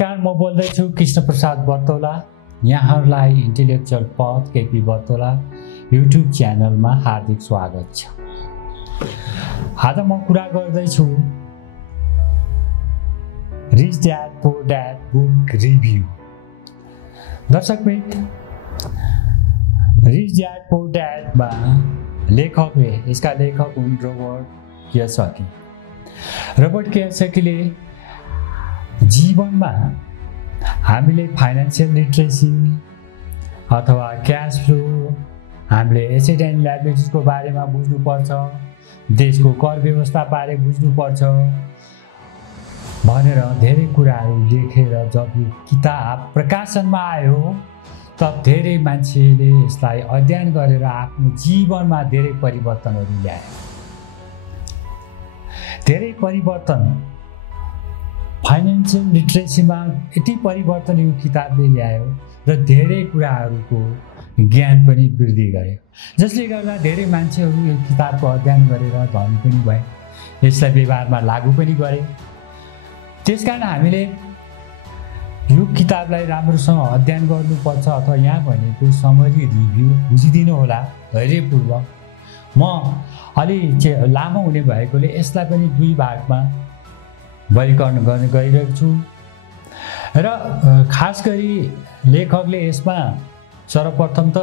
नमस्कार, म बोल्दैछु कृष्ण प्रसाद बर्तौला। यहाँहरूलाई इन्टेलेक्चुअल पथ केपी बर्तौला युट्युब च्यानलमा हार्दिक स्वागत छ। आज म कुरा गर्दैछु rich dad poor dad book review. दर्शकवृन्द, रिच ड्याड पुअर ड्याडमा यसका लेखक हुन् रोबर्ट कियोसाकी। रोबर्ट कियोसाकीले जीवनमा हामीले फाइनेन्सियल लिटरेसी अथवा क्यास फ्लो, हामीले एसेट एन्ड लायबिलिटिजको बारेमा बुझ्नुपर्छ, देशको कर व्यवस्था बारे बुझ्नुपर्छ भनेर धेरै कुराहरू लेखेर जब यो किताब प्रकाशनमा आयो तब धेरै मान्छेले यसलाई अध्ययन गरेर आफ्नो जीवनमा धेरै परिवर्तनहरू ल्याए। धेरै परिवर्तन फाइनेन्सियल लिटरेसीमा यति परिवर्तन यो किताबले ल्यायो र धेरै कुराहरूको ज्ञान पनि वृद्धि गर्यो, जसले गर्दा धेरै मान्छेहरू यो किताबको अध्ययन गरेर धनी पनि भए, यसलाई व्यवहारमा लागू पनि गरे। त्यसकारण हामीले यो किताबलाई राम्रोसँग अध्ययन गर्नुपर्छ अथवा यहाँ भनेको समरी रिभ्यू बुझिदिनु होला धैर्यपूर्वक। म अलि लामो हुने भएकोले यसलाई पनि दुई भागमा वर्गीकरण गर्ने गइरहेको छु र खास गरी लेखकले यसमा सर्वप्रथम त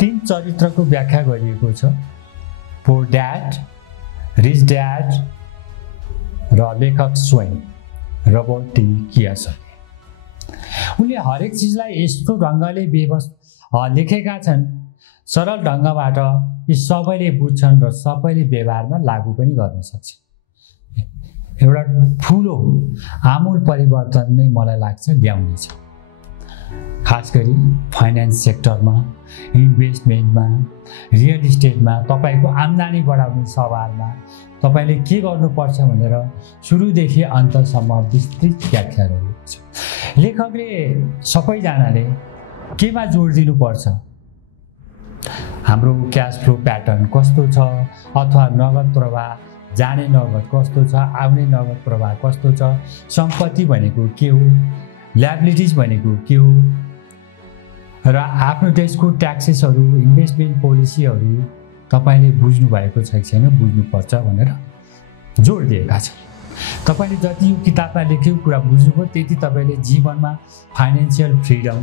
3 चरित्रको व्याख्या गरिएको छ, पुअर ड्याड, रिच ड्याड र लेखक स्वयं रोबर्ट कियोसाकी। उनले हरेक चिजलाई यस्तो ढङ्गले लेखेका छन्, सरल ढङ्गबाट यी सबैले बुझ्छन् र सबैले व्यवहारमा लागू पनि गर्न सक्छ। एउटा ठुलो आमूल परिवर्तन नै मलाई लाग्छ ल्याउनेछ, खास गरी फाइनेन्स सेक्टरमा, इन्भेस्टमेन्टमा, रियल इस्टेटमा तपाईँको आम्दानी बढाउने सवालमा तपाईँले के गर्नुपर्छ भनेर सुरुदेखि अन्तसम्म विस्तृत व्याख्या गरेको छ। लेखकले सबैजनाले केमा जोड दिनुपर्छ, हाम्रो क्यास फ्लो प्याटर्न कस्तो छ अथवा नगद प्रवाह, जाने नगद कस्तो छ, आउने नगद प्रवाह कस्तो छ, सम्पत्ति भनेको के हो, लायबिलिटिज भनेको के हो र आफ्नो देशको ट्याक्सेसहरू, इन्भेस्टमेन्ट पोलिसीहरू तपाईँले बुझ्नु भएको छ कि छैन बुझ्नुपर्छ भनेर जोड दिएका छन्। तपाईँले जति यो किताबमा लेखेको कुरा बुझ्नुभयो त्यति तपाईँले जीवनमा फाइनेन्सियल फ्रिडम,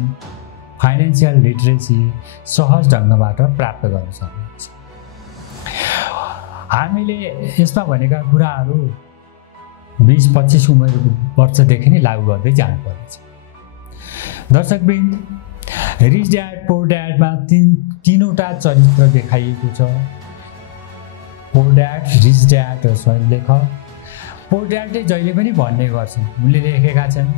फाइनेन्सियल लिटरेसी सहज ढङ्गबाट प्राप्त गर्न सक्नुहुन्छ। हामीले यसमा भनेका कुराहरू 20-25 वर्षदेखि नै लागू गर्दै जानुपर्नेछ। दर्शकवृन्द, रिच ड्याड पुअर ड्याडमा तीनवटा चरित्र देखाइएको छ, पुअर ड्याड, रिच ड्याड र स्वयं लेखक। पुअर ड्याडले जहिले पनि भन्ने गर्छन्, उनले लेखेका छन्,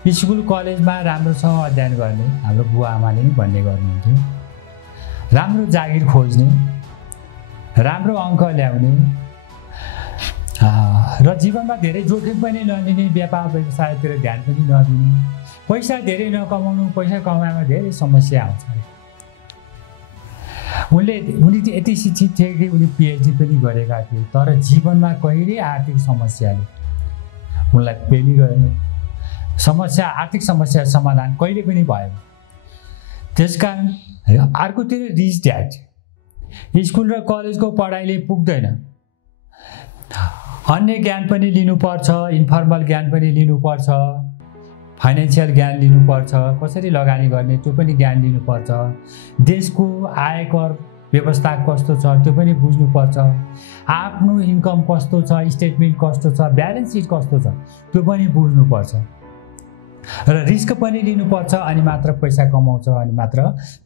स्कुल कलेजमा राम्रोसँग अध्ययन गर्ने, हाम्रो बुवा आमाले नि भन्ने गर्नुहुन्थ्यो, राम्रो जागिर खोज्ने, राम्रो अङ्क ल्याउने र जीवनमा धेरै जोखिम पनि नलिने, व्यापार व्यवसायतिर ध्यान पनि नदिने, पैसा धेरै नकमाउनु, पैसा कमाएमा धेरै समस्या आउँछ। उनी यति शिक्षित थिए कि उनी पिएचडी पनि गरेका थिए, तर जीवनमा कहिले आर्थिक समस्याले उनलाई पेली गयो। आर्थिक समस्या समाधान कहिले पनि भएन। त्यसकारण अर्कोतिर रिच ड्याड, स्कुल र कलेजको पढाइले पुग्दैन, अन्य ज्ञान पनि लिनुपर्छ, इन्फर्मल ज्ञान पनि लिनुपर्छ, फाइनेन्सियल ज्ञान लिनुपर्छ, कसरी लगानी गर्ने त्यो पनि ज्ञान लिनुपर्छ, देशको आयकर व्यवस्था कस्तो छ त्यो पनि बुझ्नुपर्छ, आफ्नो इन्कम कस्तो छ, स्टेटमेन्ट कस्तो छ, ब्यालेन्स सिट कस्तो छ त्यो पनि बुझ्नुपर्छ र रिस्क पनि लिनुपर्छ, अनि मात्र पैसा कमाउँछ, अनि मात्र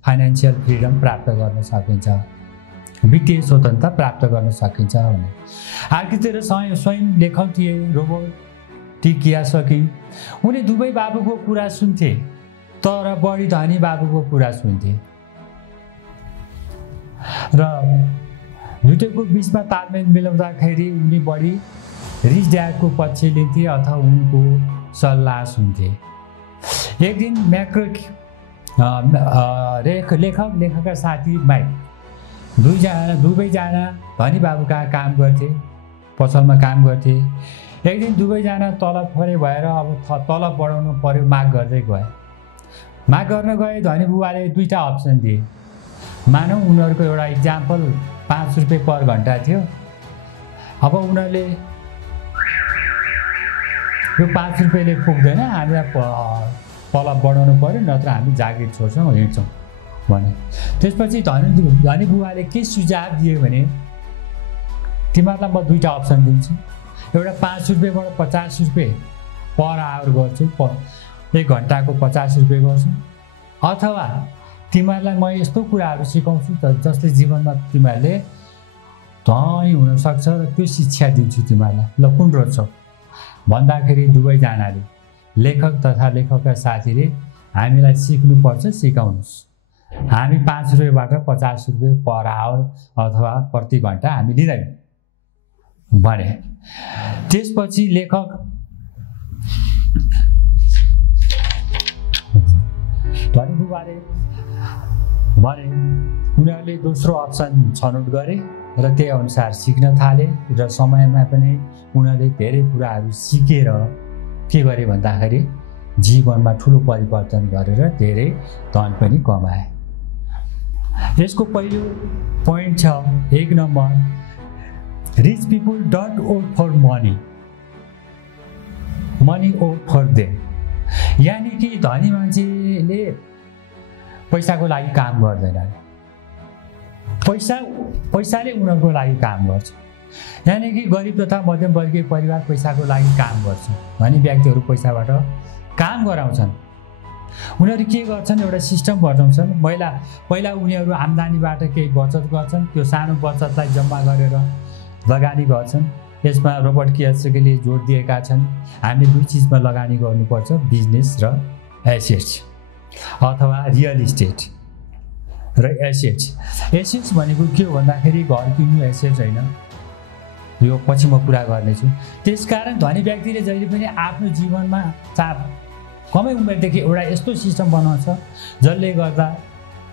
फाइनेन्सियल फ्रिडम प्राप्त गर्न सकिन्छ, वित्तीय स्वतन्त्रता प्राप्त गर्न सकिन्छ भने। अर्कोतिर स्वयं लेखक थिए रोबर्ट कियोसाकी। उनी दुवै बाबुको कुरा सुन्थे, तर बढी धनी बाबुको कुरा सुन्थे र दुईटैको बिचमा तालमेल मिलाउँदाखेरि उनी बढी रिच ड्याडको पक्ष लिन्थे अथवा उनको सल्लाह सुन्थे। एक दिन लेखकका साथी माइक दुवैजना धनी बाबुका काम गर्थे, पसलमा काम गर्थे। एक दिन दुवैजना तलब फरे भएर अब तलब बढाउनु पर्यो, माग गर्दै गए। माग गर्न गए धनी बुबाले दुईटा अप्सन दिए। मानौँ उनीहरूको एउटा इक्जाम्पल 5 रुपियाँ पर घन्टा थियो। अब उनीहरूले यो 5 रुपियाँले पुग्दैन, हामीलाई तलब बढाउनु पर्यो, नत्र हामी जागिर छोड्छौँ, हिँड्छौँ भने। त्यसपछि धनी बुबाले के सुझाव दियो भने, तिमीहरूलाई म दुईटा अप्सन दिन्छु। एउटा 5 रुपियाँबाट 50 रुपियाँ पर आवर गर्छु, 1 घन्टाको 50 रुपियाँ गर्छु, अथवा तिमीहरूलाई म यस्तो कुराहरू सिकाउँछु जसले जीवनमा तिमीहरूले धनी हुनसक्छ र त्यो शिक्षा दिन्छु तिमीहरूलाई, ल कुन रोज्छौ भन्दाखेरि दुवैजनाले, लेखक तथा लेखकका साथीले हामीलाई सिक्नुपर्छ, सिकाउनुहोस्। हामी 5 रुपियाँबाट 50 रुपियाँ पर आवर अथवा प्रति घन्टा हामी लिँदैनौँ भने। त्यसपछि लेखक धनी बुबाले भने उनीहरूले दोस्रो अप्सन छनौट गरे र त्यही अनुसार सिक्न थाले र समयमा पनि उनीहरूले धेरै कुराहरू सिकेर के गरे भन्दाखेरि जीवनमा ठुलो परिवर्तन गरेर धेरै धन पनि कमाए। यसको पहिलो पोइन्ट छ, 1 number, rich people don't work for money, money work for them. यानि कि धनी मान्छेले पैसाको लागि काम गर्दैन, पैसाले उनीहरूको लागि काम गर्छ। यानि कि गरिब तथा मध्यमवर्गीय परिवार पैसाको लागि काम गर्छ, धनी व्यक्तिहरू पैसाबाट काम गराउँछन्। उनीहरू के गर्छन्, एउटा सिस्टम बनाउँछन्। पहिला उनीहरू आम्दानीबाट केही बचत गर्छन्, त्यो सानो बचतलाई जम्मा गरेर लगानी गर्छन्। यसमा रोबर्ट कियोसाकीले जोड दिएका छन्, हामीले 2 चिजमा लगानी गर्नुपर्छ, बिजनेस र एसेट्स अथवा रियल इस्टेट र एसेट्स। एसेट्स भनेको के हो भन्दाखेरि घर किन्नु एसेट्स होइन, यो पछि म कुरा गर्नेछु। त्यसकारण धनी व्यक्तिले जहिले पनि आफ्नो जीवनमा कमै उमेरदेखि एउटा यस्तो सिस्टम बनाउँछ जसले गर्दा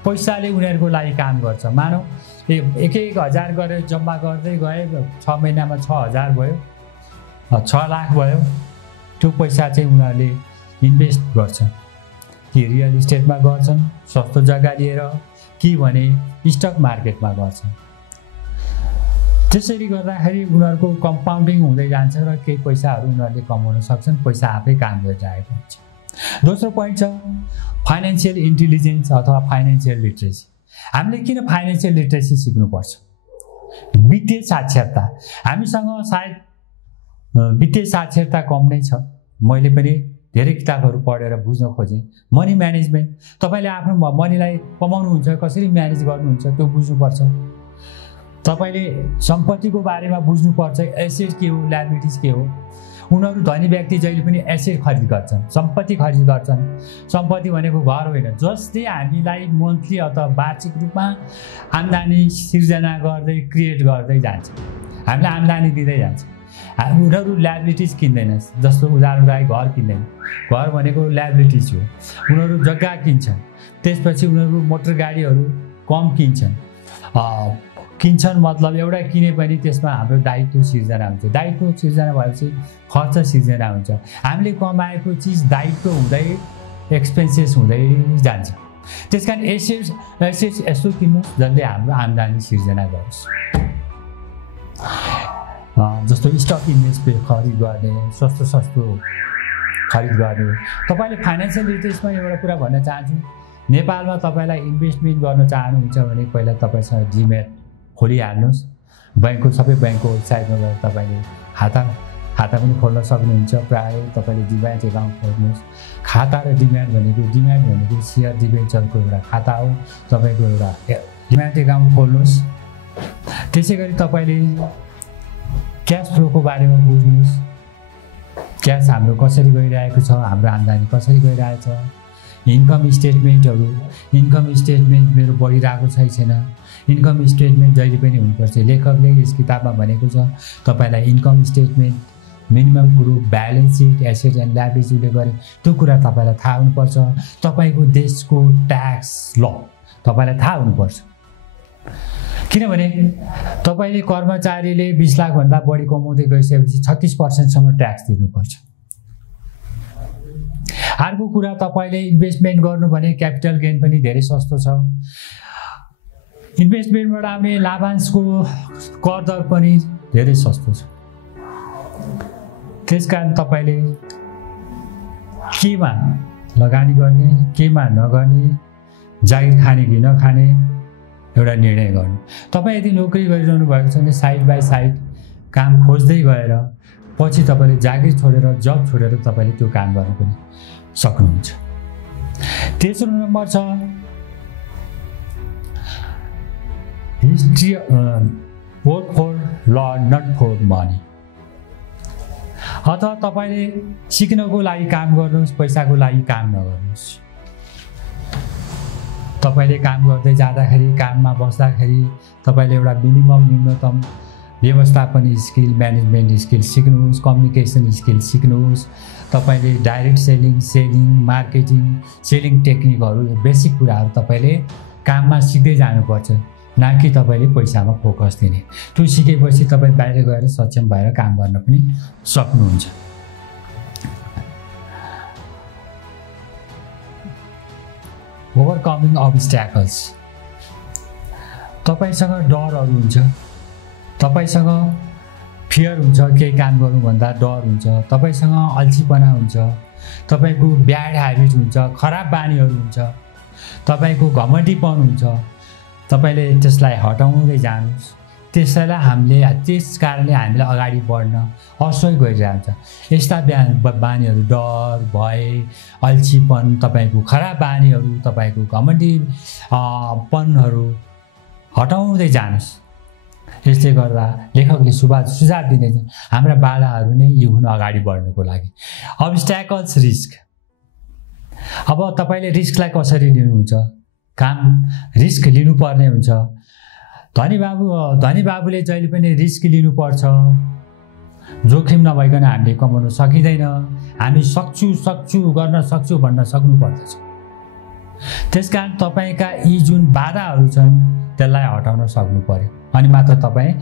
पैसाले उनीहरूको लागि काम गर्छ। मानौँ 1,000 गरेर जम्मा गर्दै गए, 6 महिनामा 6,000 भयो, 6 लाख भयो। त्यो पैसा चाहिँ उनीहरूले इन्भेस्ट गर्छन्, कि रियल इस्टेटमा गर्छन् सस्तो जग्गा लिएर, कि भने स्टक मार्केटमा गर्छन्। त्यसरी गर्दाखेरि उनीहरूको कम्पाउन्डिङ हुँदै जान्छ र केही पैसाहरू उनीहरूले कमाउन सक्छन्, पैसा आफै काम गरिरहेको हुन्छ। दोस्रो पोइन्ट छ फाइनेन्सियल इन्टेलिजेन्स अथवा फाइनेन्सियल लिटरेसी। हामीले किन फाइनेन्सियल लिटरेसी सिक्नुपर्छ? वित्तीय साक्षरता। हामीसँग सायद वित्तीय साक्षरता कम नै छ। मैले पनि धेरै किताबहरू पढेर बुझ्न खोजेँ। मनी म्यानेजमेन्ट, तपाईँले आफ्नो मनीलाई कमाउनुहुन्छ, कसरी म्यानेज गर्नुहुन्छ त्यो बुझ्नुपर्छ। तपाईँले सम्पत्तिको बारेमा बुझ्नुपर्छ, एसेट के हो, लायबिलिटिज के हो। उनीहरू धनी व्यक्ति जहिले पनि एसेट खरिद गर्छन्, सम्पत्ति खरिद गर्छन्। सम्पत्ति भनेको घर होइन, जसले हामीलाई मन्थली अथवा वार्षिक रूपमा आम्दानी सिर्जना गर्दै क्रिएट गर्दै जान्छ, हामीलाई आम्दानी दिँदै जान्छ। उनीहरू लायबिलिटिज किन्दैन, जस्तो उदाहरणको लागि घर किन्दैन, घर भनेको लायबिलिटिज हो। उनीहरू जग्गा किन्छन्, त्यसपछि उनीहरू मोटर गाडीहरू कम किन्छन् मतलब एउटा किने पनि त्यसमा हाम्रो दायित्व सिर्जना हुन्छ। दायित्व सिर्जना भएपछि खर्च सिर्जना हुन्छ। हामीले कमाएको चिज दायित्व हुँदै एक्सपेन्सेस हुँदै जान्छ। त्यसकारण एसेट्स यस्तो किन्नुहोस् जसले हाम्रो आम्दानी सिर्जना गरोस्। जस्तो स्टक इन्भेस्टमेन्ट खरिद गर्ने, सस्तो खरिद गर्ने। तपाईँले फाइनेन्सियल लिटरेसीमा एउटा कुरा भन्न चाहन्छु, नेपालमा तपाईँलाई इन्भेस्टमेन्ट गर्न चाहनुहुन्छ भने पहिला तपाईँसँग डिम्याट खोलिहाल्नुहोस्। ब्याङ्कको सबै ब्याङ्कको वेबसाइटमा गएर तपाईँले खाता पनि खोल्न सक्नुहुन्छ। प्रायः तपाईँले डिम्याट एकाउन्ट खोल्नुहोस्। खाता र डिम्याट भनेको सेयर डिबेन्चरको एउटा खाता हो। तपाईँको एउटा डिम्याट एकाउन्ट खोल्नुहोस्। त्यसै गरी तपाईँले क्यास फ्लोको बारेमा बुझ्नुहोस्। क्यास हाम्रो कसरी गइरहेको छ, हाम्रो आम्दानी कसरी गइरहेको छ। इन्कम स्टेटमेन्ट मेरो बढिरहेको छैन। इन्कम स्टेटमेन्ट जहिले पनि हुनुपर्छ। लेखकले यस किताबमा भनेको छ तपाईँलाई income statement, minimum group, balance sheet, asset and लायबिलिटीले गरे त्यो कुरा तपाईँलाई थाहा हुनुपर्छ। तपाईँको देशको ट्याक्स ल तपाईँलाई थाहा हुनुपर्छ। किनभने तपाईले कर्मचारीले 20 लाख भन्दा बढी कमाउँदै गइसकेपछि 36% सम्म ट्याक्स तिर्नुपर्छ। अर्को कुरा तपाईले इन्भेस्टमेन्ट गर्नु भने क्यापिटल गेन पनि धेरै सस्तो छ। इन्भेस्टमेन्टबाट आउने लाभांशको कर दर पनि धेरै सस्तो छ। त्यसकारण तपाईले केमा लगानी गर्ने, केमा नगर्ने, जागिर खाने कि नखाने एउटा निर्णय गर्नु। तपाईँ यदि नोकरी गरिरहनु भएको छ भने साइड बाई साइड काम खोज्दै गएर पछि तपाईले जागिर छोडेर जब छोडेर तपाईले त्यो काम गर्न पनि सक्नुहुन्छ। तेस्रो नम्बर छ history work for learn not for money. अथवा तपाईले सिक्नको लागि काम गर्नुहोस्, पैसाको लागि काम नगर्नुहोस्। तपाईले काम गर्दै जाँदाखेरि, काममा बस्दाखेरि तपाईले एउटा मिनिमम न्यूनतम व्यवस्थापन स्किल, म्यानेजमेन्ट स्किल सिक्नुहोस्, कम्युनिकेसन स्किल सिक्नुहोस्। तपाईले डाइरेक्ट सेलिङ, मार्केटिङ, सेलिङ टेक्निकहरू, बेसिक कुराहरू तपाईले काममा सिक्दै जानुपर्छ, न कि तपाईले पैसामा फोकस दिने। त्यो सिकेपछि तपाईँ बाहिर गएर सक्षम भएर काम गर्न पनि सक्नुहुन्छ। ओभरकमिङ अब्स्ट्याकल्स। तपाईसँग डरहरू हुन्छ, तपाईसँग फियर हुन्छ, केही काम गर्नुभन्दा डर हुन्छ, तपाईसँग अल्छीपना हुन्छ, तपाईको ब्याड ह्याबिट हुन्छ, खराब बानीहरू हुन्छ, तपाईको घमण्डीपन हुन्छ। तपाईले त्यसलाई हटाउँदै जानुहोस्। त्यस कारणले हामीले अगाडि बढ्न असहयोग गरिरहन्छ। यस्ता बानीहरू, डर, भय, अल्छीपन, तपाईको खराब बानीहरू, तपाईको घमण्डीपनहरू हटाउँदै जानुहोस्। यसले गर्दा लेखकले सुझाव दिने हाम्रा बाधाहरू नै यी हुन् अगाडि बढ्नको लागि। अब्स्ट्याकल्स, रिस्क। अब तपाईले रिस्कलाई कसरी लिनुहुन्छ? काम रिस्क लिनुपर्ने हुन्छ। धनी बाबुले जहिले पनि रिस्क लिनुपर्छ। जोखिम नभइकन हामीले कमाउन सकिँदैन। हामी सक्छु गर्न सक्छु भन्न सक्नुपर्दछ। त्यसकारण तपाईका यी जुन बाधाहरू छन् त्यसलाई हटाउन सक्नु पर्यो, अनि मात्र तपाईँ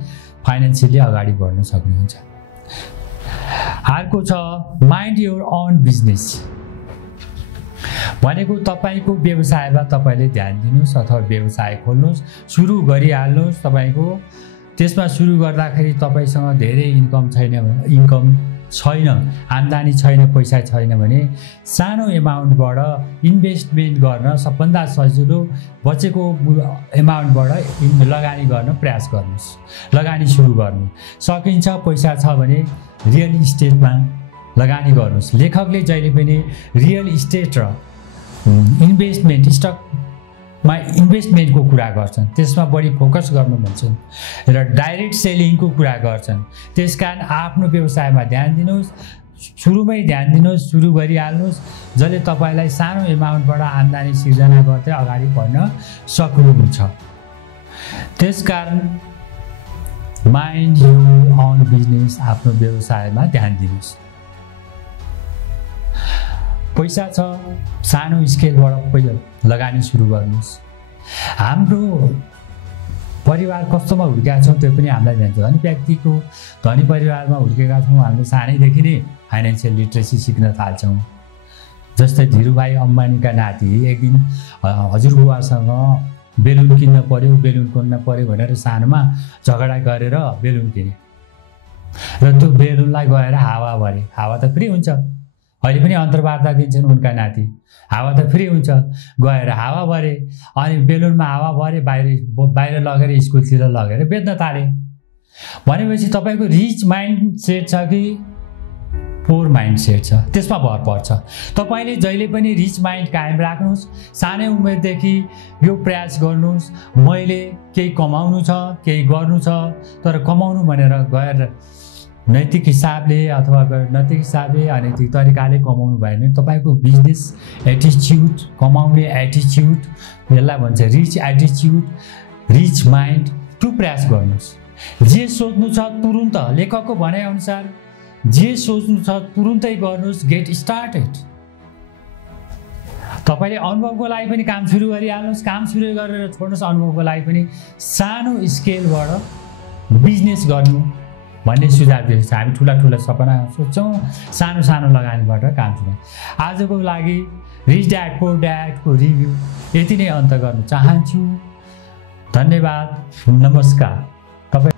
फाइनेन्सियली अगाडि बढ्न सक्नुहुन्छ। अर्को छ माइन्ड योर ओन बिजनेस। भनेको तपाईको व्यवसायमा तपाईले ध्यान दिनुहोस् अथवा व्यवसाय खोल्नुहोस्, सुरु गरिहाल्नुहोस्। तपाईको त्यसमा सुरु गर्दाखेरि तपाईसँग धेरै इन्कम छैन, आम्दानी छैन, पैसा छैन भने सानो एमाउन्टबाट इन्भेस्टमेन्ट गर्न सबभन्दा सजिलो बचेको एमाउन्टबाट लगानी गर्न प्रयास गर्नुहोस्। लगानी सुरु गर्नु सकिन्छ। पैसा छ भने रियल इस्टेटमा लगानी गर्नुहोस्। लेखकले जहिले पनि रियल इस्टेट र इन्भेस्टमेन्ट, स्टकमा इन्भेस्टमेन्टको कुरा गर्छन्, त्यसमा बढी फोकस गर्नु भन्छन् र डाइरेक्ट सेलिङको कुरा गर्छन्। त्यसकारण आफ्नो व्यवसायमा ध्यान दिनुहोस्, सुरुमै ध्यान दिनुहोस्, सुरु गरिहाल्नुहोस्, जसले तपाईँलाई सानो एमाउन्टबाट आम्दानी सिर्जना गर्दै अगाडि बढ्न सक्नुहुन्छ। त्यसकारण माइन्ड योर ओन बिजनेस, आफ्नो व्यवसायमा ध्यान दिनुहोस्। पैसा छ, सानो स्केलबाट लगानी सुरु गर्नुहोस्। हाम्रो परिवार कस्तोमा हुर्केका छौँ त्यो पनि हामीलाई जान्छ। धनी परिवारमा हुर्केका छौँ, हामीले सानैदेखि नै फाइनेन्सियल लिट्रेसी सिक्न थाल्छौँ। जस्तै धीरुभाइ अम्बानीका नाति एक दिन हजुरबुवासँग बेलुन किन्न पर्यो भनेर सानोमा झगडा गरेर बेलुन किने र त्यो बेलुनलाई गएर हावा भरे। हावा त फ्री हुन्छ, अहिले पनि अन्तर्वार्ता दिन्छन् उनका नाति। हावा त फ्री हुन्छ, गएर हावा भरे, अनि बेलुनमा हावा भरे, बाहिर लगेर स्कुलतिर लगेर बेच्न थाले। भनेपछि तपाईँको रिच माइन्ड सेट छ कि पोर माइन्ड सेट छ, त्यसमा भर पर्छ। तपाईँले जहिले पनि रिच माइन्ड कायम राख्नुहोस्। सानै उमेरदेखि यो प्रयास गर्नुहोस्, मैले केही कमाउनु छ, केही गर्नु छ, तर कमाउनु भनेर गएर नैतिक हिसाबले अथवा नैतिक हिसाबले अनैतिक तरिकाले कमाउनु भयो भने तपाईँको बिजनेस एटिच्युड, कमाउने एटिच्युड, यसलाई भन्छ रिच एटिच्युड, रिच माइन्ड, त्यो प्रयास गर्नुहोस्। जे सोच्नु छ तुरुन्त, लेखकको भनाइअनुसार जे सोच्नु छ तुरुन्तै गर्नुहोस्। Get started. तपाईले अनुभवको लागि पनि काम सुरु गरिहाल्नुहोस्, काम सुरु गरेर छोड्नुहोस्, अनुभवको लागि पनि सानो स्केलबाट बिजनेस गर्नु भन्ने सुझाव दिएको छ। हामी ठुला ठुला सपना सोच्छौँ, सानो सानो लगानीबाट काम सुरु। आजको लागि रिच ड्याड पुअर ड्याडको रिभ्यू यति नै अन्त गर्न चाहन्छु। धन्यवाद, नमस्कार।